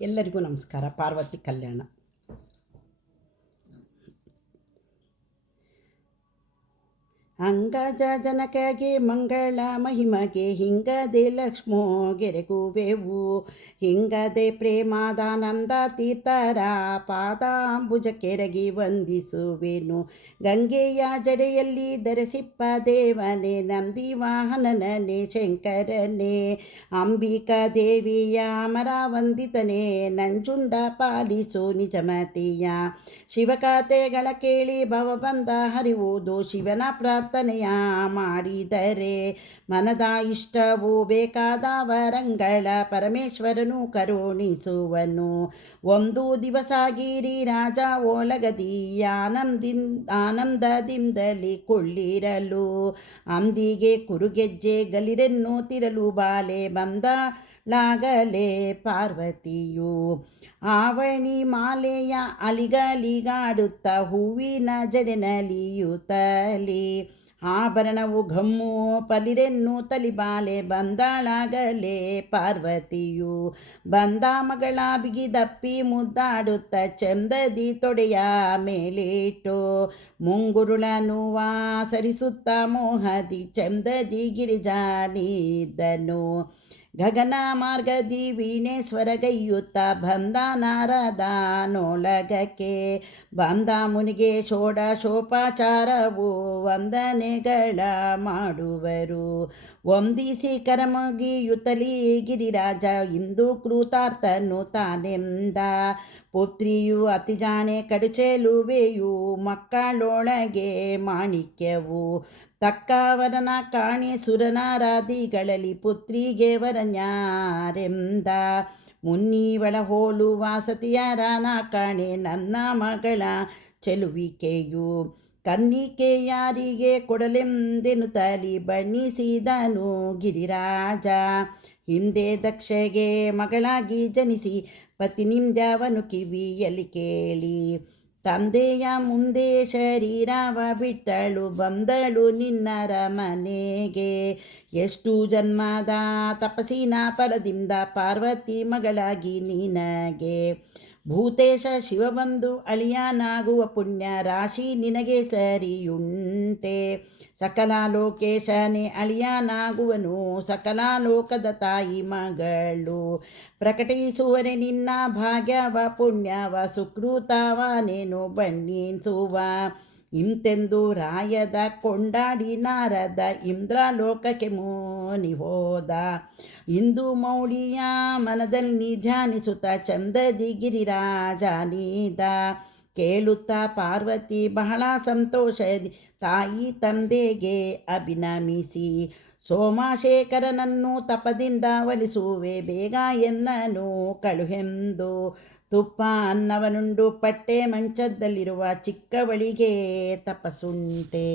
ಎಲ್ಲರಿಗೂ ನಮಸ್ಕಾರ ಪಾರ್ವತಿ ಕಲ್ಯಾಣ ಅಂಗಜ ಜನಕಗೆ ಮಂಗಳ ಮಹಿಮಗೆ ಹಿಂಗದೆ ಲಕ್ಷ್ಮೋ ಗೆರೆಗುವೆವು ಹಿಂಗದೆ ಪ್ರೇಮಾದಾನಂದ ತೀರ್ಥರ ಪಾದಾಂಬುಜ ಕೆರಗಿ ವಂದಿಸುವೆನು. ಗಂಗೆಯ ಜಡೆಯಲ್ಲಿ ದರಸಿಪ್ಪ ದೇವನೇ, ನಂದಿ ವಾಹನನೇ, ಶಂಕರನೇ. ಅಂಬಿಕಾ ದೇವಿಯ ಅಮರ ವಂದಿತನೇ, ನಂಜುಂಡ ಪಾಲಿಸು ನಿಜಮತಿಯ. ಶಿವಕಾತೆಗಳ ಕೇಳಿ ಭವಬಂಧ ಹರಿವುದು ಶಿವನ ಪ್ರಾರ್ಥನೆಯ ಮಾಡಿದರೆ ಮನದ ಇಷ್ಟವು ಬೇಕಾದ ವರಂಗಳ ಪರಮೇಶ್ವರನು ಕರುಣಿಸುವನು. ಒಂದು ದಿವಸ ಗಿರಿ ರಾಜ ಓಲಗದಿ ಆನಂದಿಂದ ಆನಂದದಿಂದಲಿ ಕೊಳ್ಳಿರಲು. ಅಂದಿಗೆ ಕುರುಗೆಜ್ಜೆ ಗಲಿರೆನ್ನು ತಿರಲು ಬಾಲೆ ಬಂದ ಲಾಗಲೇ ಪಾರ್ವತಿಯು. ಆವಣಿ ಮಾಲೆಯ ಅಲಿಗಲಿಗಾಡುತ್ತ ಹೂವಿನ ಜಡೆ ನಲಿಯುತ್ತಲಿ ಆಭರಣವು ಘಮ್ಮು, ಪಲಿರೆನ್ನು ತಲಿಬಾಲೆ, ಬಂದಾಳಾಗಲೇ ಪಾರ್ವತಿಯು ಬಂದ ಮಗಳ ಬಿಗಿದಪ್ಪಿ ಮುದ್ದಾಡುತ್ತ ಚಂದದಿ ತೊಡೆಯ ಮೇಲಿಟ್ಟು ಮುಂಗುರುಳನು ಸರಿಸುತ್ತ ಮೋಹದಿ ಚಂದದಿ ಗಿರಿಜಾನಿದ್ದನು ಗಗನ ಮಾರ್ಗದಿ ವೀಣೆ ಸ್ವರಗೈಯುತ್ತ ಬಂದ ನಾರದ ನೋಳಗಕ್ಕೆ ಬಂದ ಮುನಿಗೆ ಷೋಡಶೋಪಚಾರವು ವಂದನೆಗಳ ಮಾಡುವರು. ವಂದಿಸಿ ಕರಮುಗಿಯುತ್ತಲಿ ಗಿರಿರಾಜ, ಇಂದು ಕೃತಾರ್ಥನು ತಾನೆಂದ. ಪುತ್ರಿಯು ಅತಿಜಾನೆ ಕಡುಚೆಲುವೆಯು ಮಕ್ಕಳೊಳಗೆ ಮಾಣಿಕ್ಯವು. ತಕ್ಕವರನ ಕಾಣಿ ಸುರನಾರಾದಿಗಳಲ್ಲಿ ಪುತ್ರಿಗೆ ವರನ್ಯಾರೆಂದ. ಮುನ್ನಿವಳ ಹೋಲುವ ನಾ ಕಾಣೆ ನನ್ನ ಮಗಳ ಚೆಲುವಿಕೆಯು. ಕನ್ನಿಕೆ ಯಾರಿಗೆ ಕೊಡಲೆಂದೆನು ತಲಿ ಬಣ್ಣಿಸಿದನು ಗಿರಿರಾಜ. ಹಿಂದೆ ದಕ್ಷೆಗೆ ಮಗಳಾಗಿ ಜನಿಸಿ ಪತಿನಿಂದ್ಯವನು ಕಿವಿಯಲ್ಲಿ ಕೇಳಿ. ತಂದೆಯ ಮುಂದೆ ಶರೀರವ ಬಿಟ್ಟಳು ಬಂದಳು ನಿನ್ನರ ಮನೆಗೆ. ಎಷ್ಟು ಜನ್ಮದ ತಪಸ್ಸಿನ ಪರದಿಂದ ಪಾರ್ವತಿ ಮಗಳಾಗಿ ನಿನಗೆ. ಭೂತೇಶ ಶಿವಬಂಧು ಅಳಿಯಾನಾಗುವ ಪುಣ್ಯ ರಾಶಿ ನಿನಗೆ ಸರಿಯುಂಟೆ. ಸಕಲ ಲೋಕೇಶನೇ ಅಳಿಯನಾಗುವನು, ಸಕಲ ಲೋಕದ ತಾಯಿ ಮಗಳು. ಪ್ರಕಟಿಸುವರೆ ನಿನ್ನ ಭಾಗ್ಯವ ಪುಣ್ಯವ ಸುಕೃತವನೇನು ಬಣ್ಣಿಸುವ. ಇಂತೆಂದು ರಾಯದ ಕೊಂಡಾಡಿ ನಾರದ ಇಂದ್ರಲೋಕಕ್ಕೆ ಮೋನಿ ಹೋದ. ಇಂದು ಮೌಡಿಯ ಮನದಲ್ಲಿ ಧ್ಯಾನಿಸುತ್ತ ಚಂದದಿ ಗಿರಿರಾಜಾನಿದ ಕೇಳುತ್ತಾ ಪಾರ್ವತಿ ಬಹಳ ಸಂತೋಷದಿ, ತಾಯಿ ತಂದೆಗೆ ಅಭಿನಮಿಸಿ. ಸೋಮಶೇಖರನನ್ನು ತಪದಿಂದ ಒಲಿಸುವೆ ಬೇಗ ಎನ್ನನು ಕಳುಹೆಂದು. ತುಪ್ಪ ಅನ್ನವನುಂಡು ಪಟ್ಟೆ ಮಂಚದಲ್ಲಿರುವ ಚಿಕ್ಕವಳಿಗೆ ತಪಸ್ಸುಂಟೆ